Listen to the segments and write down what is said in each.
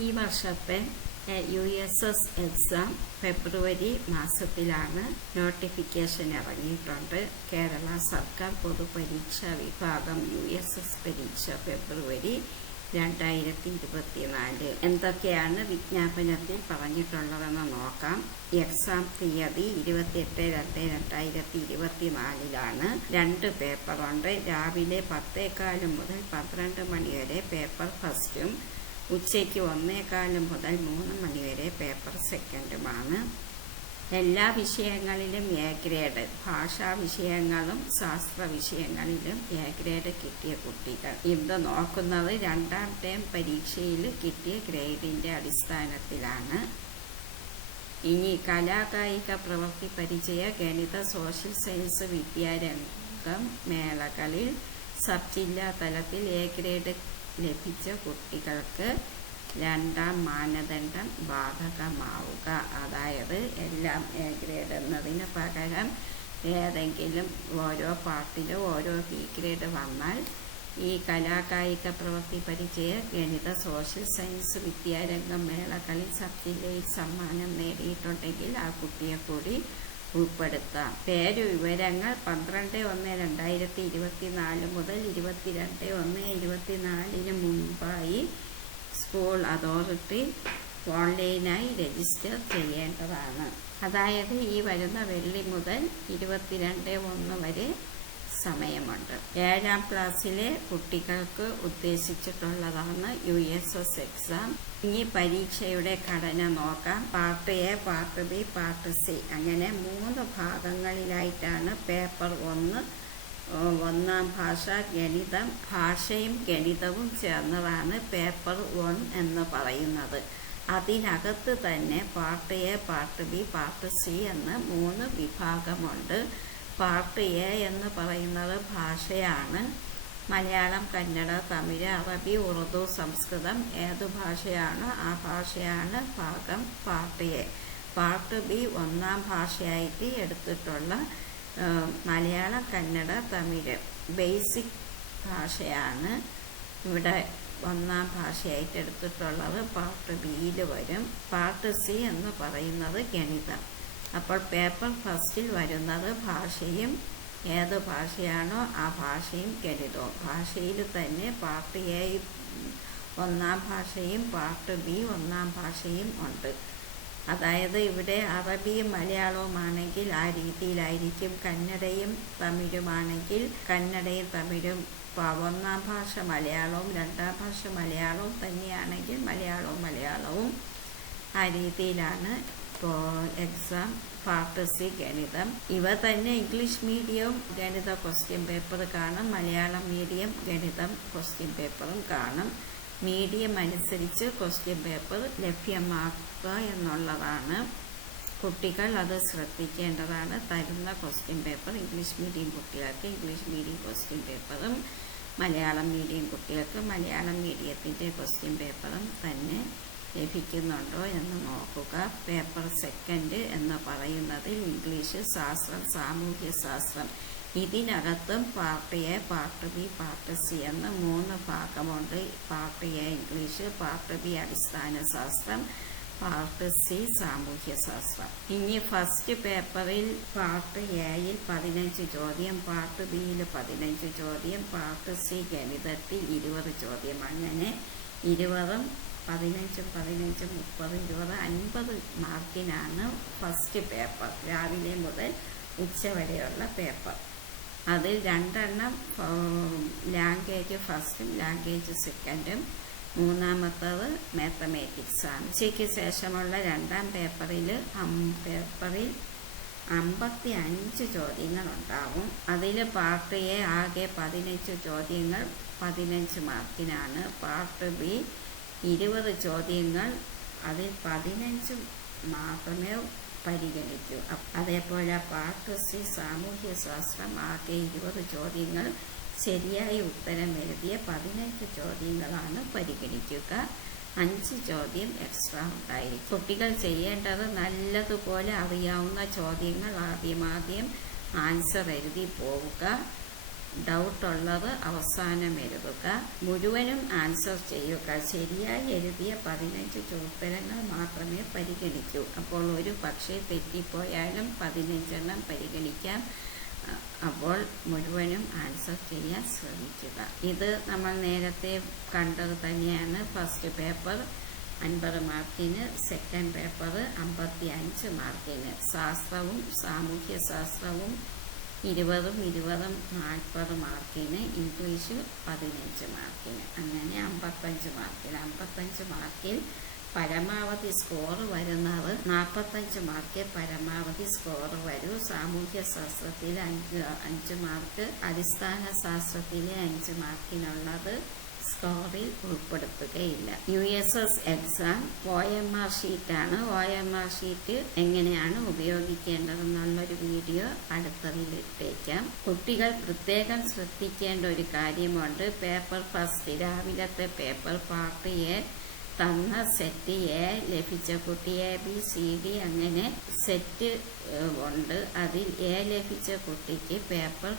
ഈ വർഷത്തെ USS exam ഫെബ്രുവരി മാസത്തിലാണ് നോട്ടിഫിക്കേഷൻ ഇറങ്ങിയിട്ടുണ്ട്. കേരള സർക്കാർ പൊതുപരീക്ഷാ വിഭാഗം USS പരീക്ഷ ഫെബ്രുവരി 2024. എന്തൊക്കെയാണ് വിജ്ഞാപനത്തിൽ പറഞ്ഞിട്ടുള്ളതെന്ന് നോക്കാം. എക്സാം തീയതി 28/2/2024 2 പേപ്പറുണ്ട്. രാവിലെ 10:15 മുതൽ 12 മണി വരെ പേപ്പർ ഫസ്റ്റും ഉച്ചയ്ക്ക് 1:15 മുതൽ 3 മണി വരെ പേപ്പർ സെക്കൻഡുമാണ്. എല്ലാ വിഷയങ്ങളിലും എ ഗ്രേഡ്, ഭാഷാ വിഷയങ്ങളും ശാസ്ത്ര വിഷയങ്ങളിലും എ ഗ്രേഡ് കിട്ടിയ കുട്ടികൾ. ഇത് നോക്കുന്നത് 2ാം ടേം പരീക്ഷയിൽ കിട്ടിയ ഗ്രേഡിന്റെ അടിസ്ഥാനത്തിലാണ്. ഇനി കലാകായിക പ്രവൃത്തി പരിചയ, ഗണിത, സോഷ്യൽ സയൻസ് വിദ്യാരംഗം മേളകളിൽ സബ് ജില്ലാ തലത്തിൽ എ ഗ്രേഡ് ലഭിച്ച കുട്ടികൾക്ക് 2ാം മാനദണ്ഡം ബാധകമാവുക. അതായത് എല്ലാം എ ഗ്രേഡ് എന്നതിന് പകരം ഏതെങ്കിലും ഓരോ പാർട്ടിലോ ഓരോ ബി ഗ്രേഡ് വന്നാൽ ഈ കലാകായിക പ്രവൃത്തി പരിചയ, ഗണിത, സോഷ്യൽ സയൻസ് വിദ്യാരംഗം മേളകളിൽ സബ് ജില്ലയിൽ സമ്മാനം നേടിയിട്ടുണ്ടെങ്കിൽ ആ കുട്ടിയെ കൂടി ഉൾപ്പെടുത്താം. പേര് വിവരങ്ങൾ 12/1/2024 മുതൽ 22/1/2024 മുമ്പായി സ്കൂൾ അതോറിറ്റി ഓൺലൈനായി രജിസ്റ്റർ ചെയ്യേണ്ടതാണ്. അതായത് ഈ വരുന്ന വെള്ളി മുതൽ 22/1 വരെ സമയമുണ്ട്. 7ാം ക്ലാസ്സിലെ കുട്ടികൾക്ക് ഉദ്ദേശിച്ചിട്ടുള്ളതാണ് USS എക്സാം. ഇനി പരീക്ഷയുടെ ഘടന നോക്കാം. Part A, part B, part C അങ്ങനെ 3 ഭാഗങ്ങളിലായിട്ടാണ് പേപ്പർ 1 ഒന്നാം ഭാഷ, ഗണിതം. ഭാഷയും ഗണിതവും ചേർന്നതാണ് പേപ്പർ 1 എന്ന് പറയുന്നത്. അതിനകത്ത് തന്നെ part A, part B, part C എന്ന് 3 വിഭാഗമുണ്ട്. പാർട്ട് എ എന്ന് പറയുന്നത് ഭാഷയാണ്. മലയാളം, കന്നഡ, തമിഴ്, അറബി, ഉറുദു, സംസ്കൃതം ഏതു ഭാഷയാണോ ആ ഭാഷയാണ് ഭാഗം പാർട്ട് എ. പാർട്ട് ബി 1ാം ഭാഷയായിട്ട് എടുത്തിട്ടുള്ള മലയാളം, കന്നഡ, തമിഴ് ബേസിക് ഭാഷയാണ് ഇവിടെ 1ാം ഭാഷയായിട്ട് എടുത്തിട്ടുള്ളത്. പാർട്ട് ബിയിൽ വരും. പാർട്ട് സി എന്ന് പറയുന്നത് ഗണിതം. അപ്പോൾ പേപ്പർ ഫസ്റ്റിൽ വരുന്നത് ഭാഷയും ഏത് ഭാഷയാണോ ആ ഭാഷയും ഗണിതവും. ഭാഷയിൽ തന്നെ പാർട്ട് എ 1ാം ഭാഷയും പാർട്ട് ബി 1ാം ഭാഷയും ഉണ്ട്. അതായത് ഇവിടെ അറബിയും മലയാളവുമാണെങ്കിൽ ആ രീതിയിലായിരിക്കും. കന്നഡയും തമിഴുമാണെങ്കിൽ കന്നഡയും തമിഴും, 1ാം ഭാഷ മലയാളവും 2ാം ഭാഷ മലയാളവും തന്നെയാണെങ്കിൽ മലയാളവും ആ രീതിയിലാണ് എക്സാം. പാർട്ട് സി ഗണിതം. ഇവ തന്നെ ഇംഗ്ലീഷ് മീഡിയവും ഗണിത ക്വസ്റ്റ്യൻ പേപ്പർ കാണും, മലയാളം മീഡിയം ഗണിതം ക്വസ്റ്റ്യൻ പേപ്പറും കാണും. മീഡിയം അനുസരിച്ച് ക്വസ്റ്റ്യൻ പേപ്പർ ലഭ്യമാക്കുക എന്നുള്ളതാണ്. കുട്ടികൾ അത് ശ്രദ്ധിക്കേണ്ടതാണ്. തരുന്ന ക്വസ്റ്റ്യൻ പേപ്പർ ഇംഗ്ലീഷ് മീഡിയം കുട്ടികൾക്ക് ഇംഗ്ലീഷ് മീഡിയം ക്വസ്റ്റ്യൻ പേപ്പറും, മലയാളം മീഡിയം കുട്ടികൾക്ക് മലയാളം മീഡിയത്തിൻ്റെ ക്വസ്റ്റ്യൻ പേപ്പറും തന്നെ ലഭിക്കുന്നുണ്ടോ എന്ന് നോക്കുക. പേപ്പർ സെക്കൻഡ് എന്ന് പറയുന്നതിൽ ഇംഗ്ലീഷ്, ശാസ്ത്രം, സാമൂഹ്യ ശാസ്ത്രം ഇതിനകത്തും part A, part B, part C എന്ന് 3 ഭാഗമുണ്ട്. Part A English, part B അടിസ്ഥാന ശാസ്ത്രം, പാർട്ട് സി സാമൂഹ്യ ശാസ്ത്രം. ഇനി ഫസ്റ്റ് പേപ്പറിൽ പാർട്ട് എയിൽ 15 ചോദ്യം, പാർട്ട് ബിയിൽ 15 ചോദ്യം, പാർട്ട് സി ഗണിതത്തിൽ 20 ചോദ്യം. അങ്ങനെ 20ഉം 15, 15, 30, 20, 50 മാർക്കിനാണ് ഫസ്റ്റ് പേപ്പർ. രാവിലെ മുതൽ ഉച്ചവരെയുള്ള പേപ്പർ. അതിൽ 2 ലാംഗ്വേജ് ഫസ്റ്റും ലാംഗ്വേജ് സെക്കൻഡും, 3ാമത്തത് മാത്തമാറ്റിക്സ് ആണ്. ഉച്ചയ്ക്ക് ശേഷമുള്ള 2ാം പേപ്പറിൽ 55 ചോദ്യങ്ങളുണ്ടാവും. അതിൽ പാർട്ട് എ ആകെ 15 ചോദ്യങ്ങൾ 15 മാർക്കിനാണ്. പാർട്ട് ബി 20 ചോദ്യങ്ങൾ, അതിൽ 15 മാത്രമേ പരിഗണിക്കൂ. അതേപോലെ പാർട്ട് സി സാമൂഹ്യ ശാസ്ത്രം ആകെ 20 ചോദ്യങ്ങൾ, ശരിയായ ഉത്തരം എഴുതിയ 15 ചോദ്യങ്ങളാണ് പരിഗണിക്കുക. 5 ചോദ്യം എക്സ്ട്രാ ഉണ്ടായിരിക്കും. കുട്ടികൾ ചെയ്യേണ്ടത് നല്ലതുപോലെ അറിയാവുന്ന ചോദ്യങ്ങൾ ആദ്യം ആൻസർ എഴുതി പോവുക. ഡൗട്ടുള്ളത് അവസാനം എഴുതുക. മുഴുവനും ആൻസർ ചെയ്യുക. ശരിയായി എഴുതിയ 15 ചോദ്യോത്തരങ്ങൾ മാത്രമേ പരിഗണിക്കൂ. അപ്പോൾ ഒരു പക്ഷേ തെറ്റിപ്പോയാലും 15 പരിഗണിക്കാം. അപ്പോൾ മുഴുവനും ആൻസർ ചെയ്യാൻ ശ്രമിക്കുക. ഇത് നമ്മൾ നേരത്തെ കണ്ടത് തന്നെയാണ്. ഫസ്റ്റ് പേപ്പർ 50 മാർക്കിന്, സെക്കൻഡ് പേപ്പർ 55 മാർക്കിന്, ശാസ്ത്രവും സാമൂഹ്യ ശാസ്ത്രവും 20 40 മാർക്കിന്, ഇംഗ്ലീഷ് 15 മാർക്കിന്, അങ്ങനെ 55 മാർക്കിന്. 55 മാർക്കിൽ പരമാവധി സ്കോർ വരുന്നത് 45 മാർക്ക് പരമാവധി സ്കോർ വരൂ. സാമൂഹ്യ ശാസ്ത്രത്തിൽ 5 മാർക്ക്, അടിസ്ഥാന ശാസ്ത്രത്തിലെ 5 മാർക്കിനുള്ളത് സ്കോറിൽ ഉൾപ്പെടുത്തുകയില്ല. USS exam OMR ഷീറ്റാണ്. OMR sheet എങ്ങനെയാണ് ഉപയോഗിക്കേണ്ടതെന്നുള്ളൊരു വീഡിയോ അടുത്തതിൽ ഇട്ടേക്കാം. കുട്ടികൾ പ്രത്യേകം ശ്രദ്ധിക്കേണ്ട ഒരു കാര്യമുണ്ട്. പേപ്പർ ഫസ്റ്റ് രാവിലത്തെ പേപ്പർ പാർട്ട് എ തന്ന സെറ്റ് എ ലഭിച്ച കുട്ടി ABCD അങ്ങനെ സെറ്റ് ഉണ്ട്. അതിൽ എ ലഭിച്ച കുട്ടിക്ക് പേപ്പർ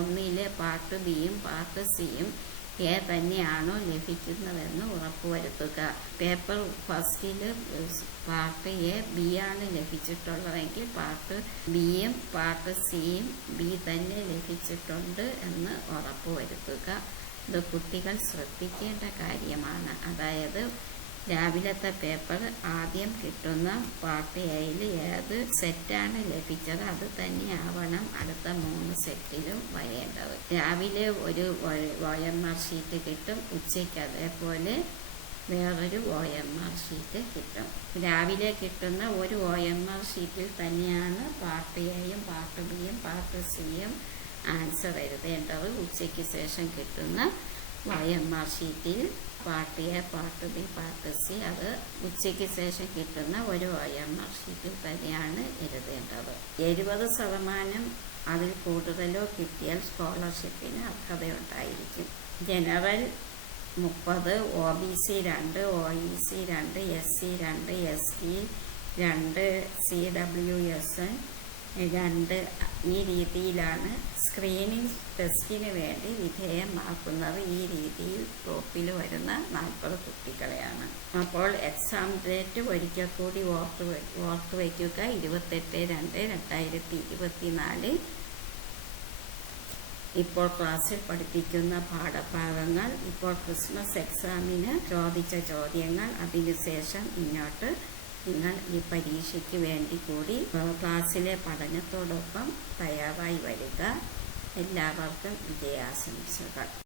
1 പാർട്ട് ബിയും പാർട്ട് സിയും എ തന്നെയാണോ ലഭിക്കുന്നതെന്ന് ഉറപ്പുവരുത്തുക. പേപ്പർ ഫസ്റ്റിൽ പാർട്ട് എ ബി ആണ് ലഭിച്ചിട്ടുള്ളതെങ്കിൽ പാർട്ട് ബിയും പാർട്ട് സിയും ബി തന്നെ ലഭിച്ചിട്ടുണ്ട് എന്ന് ഉറപ്പുവരുത്തുക. ഇത് കുട്ടികൾ ശ്രദ്ധിക്കേണ്ട കാര്യമാണ്. അതായത് രാവിലത്തെ പേപ്പർ ആദ്യം കിട്ടുന്ന പാർട്ട് എയിൽ ഏത് സെറ്റാണ് ലഭിച്ചത് അത് തന്നെ ആവണം അടുത്ത 3 സെറ്റിലും വരേണ്ടത്. രാവിലെ ഒരു OMR ഷീറ്റ് കിട്ടും, ഉച്ചയ്ക്ക് അതേപോലെ വേറൊരു OMR ഷീറ്റ് കിട്ടും. രാവിലെ കിട്ടുന്ന ഒരു OMR ഷീറ്റിൽ തന്നെയാണ് പാർട്ട് എയും പാർട്ട് ബിയും പാർട്ട് സിയും ആൻസർ എഴുതേണ്ടത്. ഉച്ചയ്ക്ക് ശേഷം കിട്ടുന്ന OMR ഷീറ്റിൽ part A part B part C അത് ഉച്ചയ്ക്ക് ശേഷം കിട്ടുന്ന ഒരു OMR ഷീറ്റിൽ തന്നെയാണ് എഴുതേണ്ടത്. 70% അതിൽ കൂടുതലോ കിട്ടിയാൽ സ്കോളർഷിപ്പിന് അർഹതയുണ്ടായിരിക്കും. General 30, OBC 2, OEC 2, SC 2, ST 2, CWSN 2 ഈ രീതിയിലാണ് സ്ക്രീനിങ് ടെസ്റ്റിന് വേണ്ടി വിധേയമാക്കുന്നത്. ഈ രീതിയിൽ ടോപ്പിൽ വരുന്ന 40 കുട്ടികളെയാണ്. അപ്പോൾ എക്സാം ഡേറ്റ് ഒരിക്കൽ കൂടി ഓർത്തു വയ്ക്കുക. 28/2/2024. ഇപ്പോൾ ക്ലാസ്സിൽ പഠിപ്പിക്കുന്ന പാഠഭാഗങ്ങൾ, ഇപ്പോൾ ക്രിസ്മസ് എക്സാമിന് ചോദിച്ച ചോദ്യങ്ങൾ, അതിനുശേഷം ഇങ്ങോട്ട് നിങ്ങൾ ഈ പരീക്ഷയ്ക്ക് വേണ്ടി കൂടി ക്ലാസ്സിലെ പഠനത്തോടൊപ്പം തയ്യാറായി വരിക. എല്ലാവർക്കും വിജയാശംസകൾ.